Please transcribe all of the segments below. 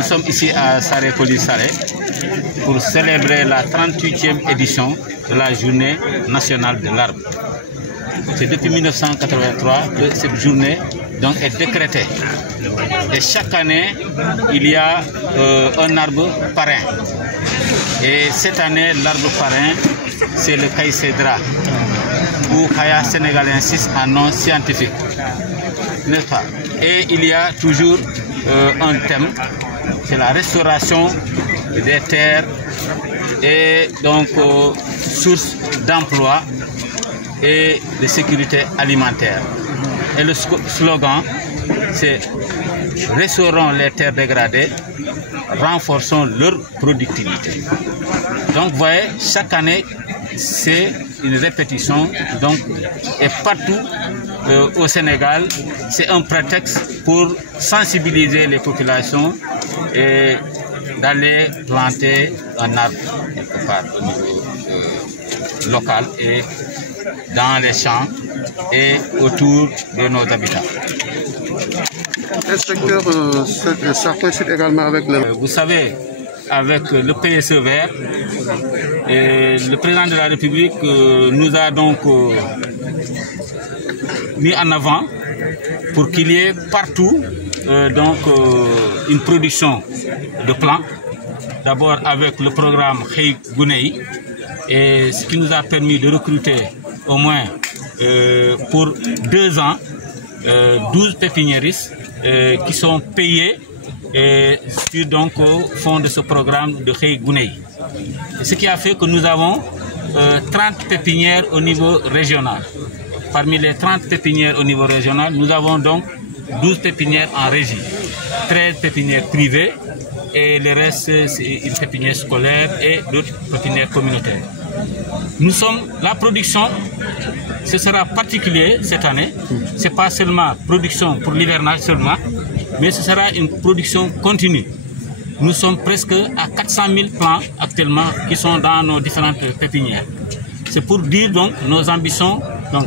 Nous sommes ici à Saré-Koli-Saré pour célébrer la 38e édition de la Journée nationale de l'arbre. C'est depuis 1983 que cette journée donc, est décrétée. Et chaque année, il y a un arbre parrain. Et cette année, l'arbre parrain, c'est le Caïcédra, ou Kaya sénégalensis en nom scientifique. N'est-ce pas? Et il y a toujours un thème, c'est la restauration des terres et donc source d'emploi et de sécurité alimentaire. Et le slogan, c'est « Restaurons les terres dégradées, renforçons leur productivité ». Donc vous voyez, chaque année, c'est une répétition, donc, et partout au Sénégal, c'est un prétexte pour sensibiliser les populations et d'aller planter un arbre quelque part au niveau local et dans les champs et autour de nos habitats. Inspecteur, ça coïncide également avec le... Vous savez, avec le PSE vert, et le président de la République nous a donc mis en avant pour qu'il y ait partout une production de plants. D'abord avec le programme Xëy Gune Yi, et ce qui nous a permis de recruter au moins pour 2 ans 12 pépiniéristes qui sont payés sur donc au fond de ce programme de Xëy Gune Yi. Ce qui a fait que nous avons 30 pépinières au niveau régional. Parmi les 30 pépinières au niveau régional, nous avons donc 12 pépinières en régie, 13 pépinières privées et le reste c'est une pépinière scolaire et d'autres pépinières communautaires. La production, ce sera particulier cette année. Ce n'est pas seulement production pour l'hivernage seulement, mais ce sera une production continue. Nous sommes presque à 400 000 plants actuellement qui sont dans nos différentes pépinières. C'est pour dire donc nos ambitions. Donc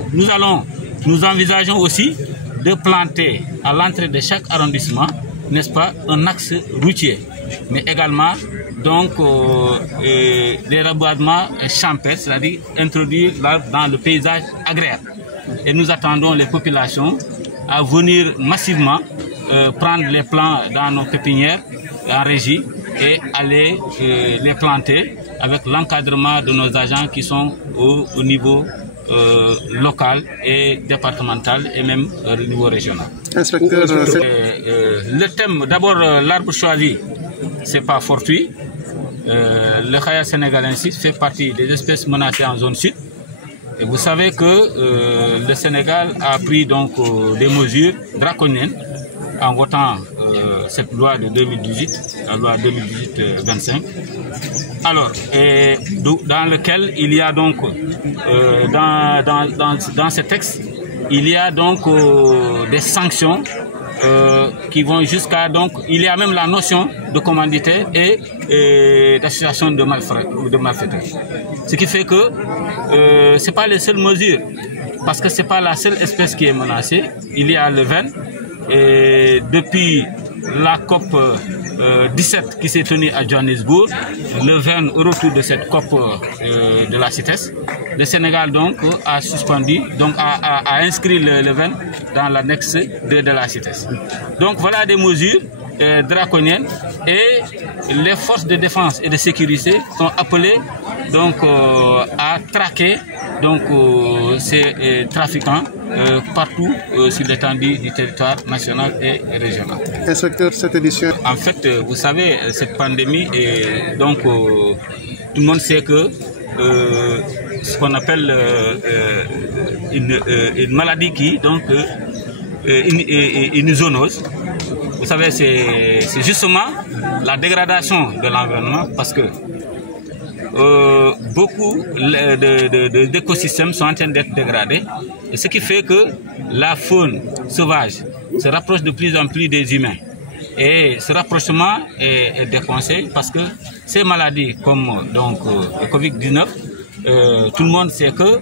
nous envisageons aussi de planter à l'entrée de chaque arrondissement, n'est-ce pas, un axe routier, mais également donc des reboisements champêtres, c'est-à-dire introduire l'arbre dans le paysage agraire. Et nous attendons les populations à venir massivement prendre les plants dans nos pépinières en régie et aller les planter avec l'encadrement de nos agents qui sont au niveau local et départemental et même au niveau régional. Inspecteur, le thème, d'abord l'arbre choisi, c'est pas fortuit. Le Kaya sénégalensis fait partie des espèces menacées en zone sud. Et vous savez que le Sénégal a pris donc des mesures draconiennes en votant cette loi de 2018, la loi 2018-25. Alors, dans lequel il y a donc, dans ce texte, il y a donc des sanctions qui vont jusqu'à, donc, il y a même la notion de commanditaire et d'association de malfaiteurs. Ce qui fait que ce n'est pas les seules mesures, parce que ce n'est pas la seule espèce qui est menacée. Il y a le vin, et depuis la COP 17 qui s'est tenue à Johannesburg, le 20 au retour de cette COP de la CITES, le Sénégal donc a suspendu, donc a inscrit le 20 dans l'annexe de la CITES. Donc voilà des mesures draconiennes, et les forces de défense et de sécurité sont appelées donc à traquer donc ces trafiquants partout sur l'étendue du territoire national et régional. Inspecteur, cette édition... En fait, vous savez, cette pandémie, et donc tout le monde sait que ce qu'on appelle une maladie qui, donc, une zoonose, vous savez, c'est justement la dégradation de l'environnement, parce que beaucoup d'écosystèmes sont en train d'être dégradés, et ce qui fait que la faune sauvage se rapproche de plus en plus des humains. Et ce rapprochement est déconseillé, parce que ces maladies comme donc, le Covid-19, tout le monde sait que,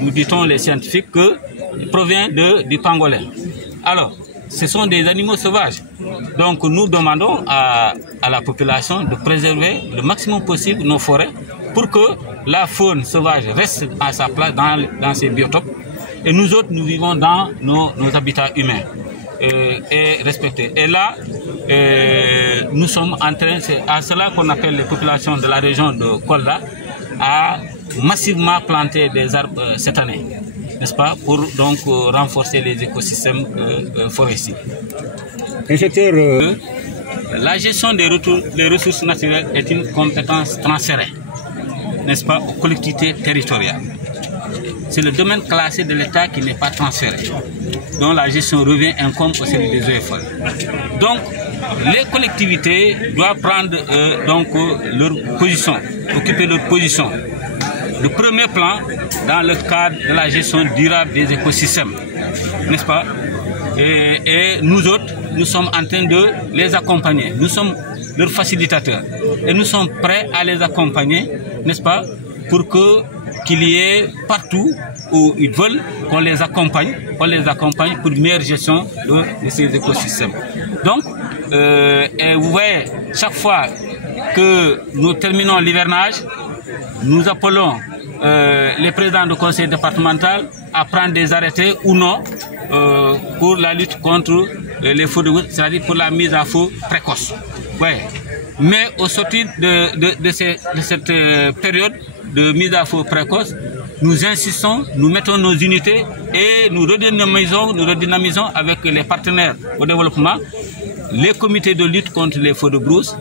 nous dit-on les scientifiques, que provient du pangolin. Alors, ce sont des animaux sauvages. Donc nous demandons à la population de préserver le maximum possible nos forêts pour que la faune sauvage reste à sa place dans ces biotopes. Et nous autres, nous vivons dans nos habitats humains et respectés. Et là, nous sommes en train, c'est à cela qu'on appelle les populations de la région de Kolda, à massivement planter des arbres cette année, n'est-ce pas, pour donc renforcer les écosystèmes forestiers. Inspecteur, la gestion des ressources naturelles est une compétence transférée, n'est-ce pas, aux collectivités territoriales. C'est le domaine classé de l'État qui n'est pas transféré, dont la gestion revient incombe au service des eaux et forêts. Donc, les collectivités doivent prendre leur position, occuper leur position. Le premier plan dans le cadre de la gestion durable des écosystèmes, n'est-ce pas? Et nous autres, nous sommes en train de les accompagner. Nous sommes leurs facilitateurs et nous sommes prêts à les accompagner, n'est-ce pas, pour qu'il y ait partout où ils veulent qu'on les accompagne pour une meilleure gestion de ces écosystèmes. Donc, et vous voyez, chaque fois que nous terminons l'hivernage, nous appelons les présidents du conseil départemental à prendre des arrêtés ou non pour la lutte contre les feux de route, c'est-à-dire pour la mise à feu précoce. Ouais. Mais au sortir de cette période de mise à feu précoce, nous insistons, nous mettons nos unités et nous redynamisons avec les partenaires au développement, les comités de lutte contre les feux de brousse,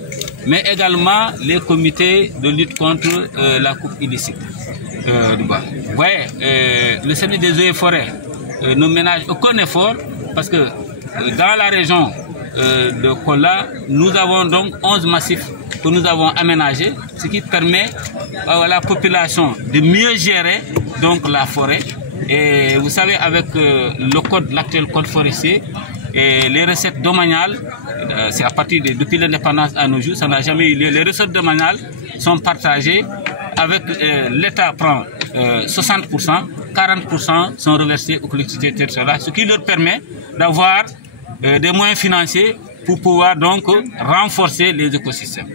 mais également les comités de lutte contre la coupe illicite. Le service des eaux et forêts ne ménage aucun effort parce que dans la région de Kola, nous avons donc 11 massifs que nous avons aménagés, ce qui permet à la population de mieux gérer donc la forêt. Et vous savez, avec l'actuel code forestier, et les recettes domaniales, c'est à partir depuis l'indépendance à nos jours, ça n'a jamais eu lieu. Les recettes domaniales sont partagées avec l'État prend 60%, 40% sont reversés aux collectivités territoriales, ce qui leur permet d'avoir des moyens financiers pour pouvoir donc renforcer les écosystèmes.